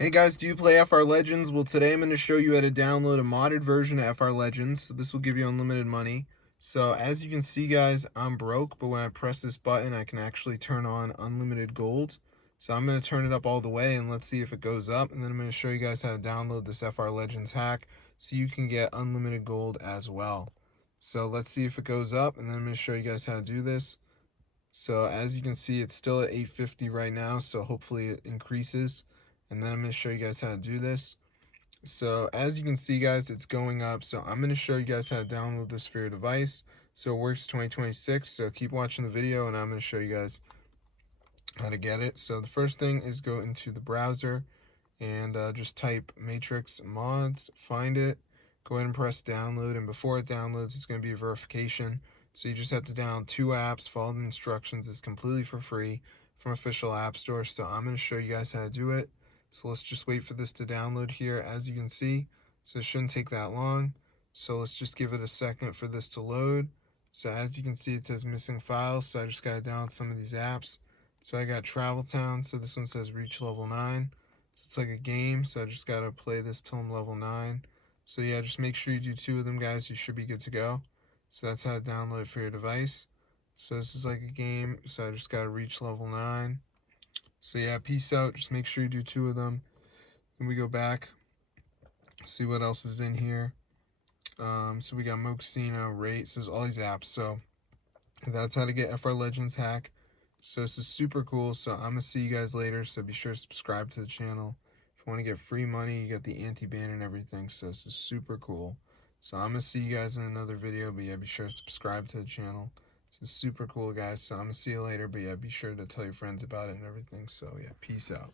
Hey guys, do you play FR Legends? Well, today I'm going to show you how to download a modded version of FR Legends. So this will give you unlimited money. So as you can see guys, I'm broke, but when I press this button, I can actually turn on unlimited gold. So I'm going to turn it up all the way and let's see if it goes up. And then I'm going to show you guys how to download this FR Legends hack so you can get unlimited gold as well. So let's see if it goes up, and then I'm going to show you guys how to do this. So as you can see, it's still at 850 right now, so hopefully it increases. And then I'm going to show you guys how to do this. So as you can see guys, it's going up. So I'm going to show you guys how to download this for your device. So it works 2026. So keep watching the video and I'm going to show you guys how to get it. So the first thing is go into the browser and just type Matrix Mods, find it, go ahead and press download, and before it downloads it's going to be a verification. So you just have to download 2 apps, follow the instructions. It's completely for free from official app store. So I'm going to show you guys how to do it. So let's just wait for this to download here, as you can see. So it shouldn't take that long. So let's just give it a second for this to load. So as you can see, it says missing files, so I just got to download some of these apps. So I got Travel Town, so this one says reach level 9. So it's like a game, so I just gotta play this till I'm level 9. So yeah, just make sure you do 2 of them guys, you should be good to go. So that's how to download it for your device. So this is like a game, so I just gotta reach level 9. So yeah, peace out, just make sure you do 2 of them. And we go back, see what else is in here. So we got Moxina, Rate, so there's all these apps. So that's how to get FR Legends hack. So this is super cool. So I'm gonna see you guys later. So be sure to subscribe to the channel. If you want to get free money, you get the anti-ban and everything. So this is super cool. So I'm gonna see you guys in another video. But yeah, be sure to subscribe to the channel. This is super cool, guys. So I'm gonna see you later. But yeah, be sure to tell your friends about it and everything. So yeah, peace out.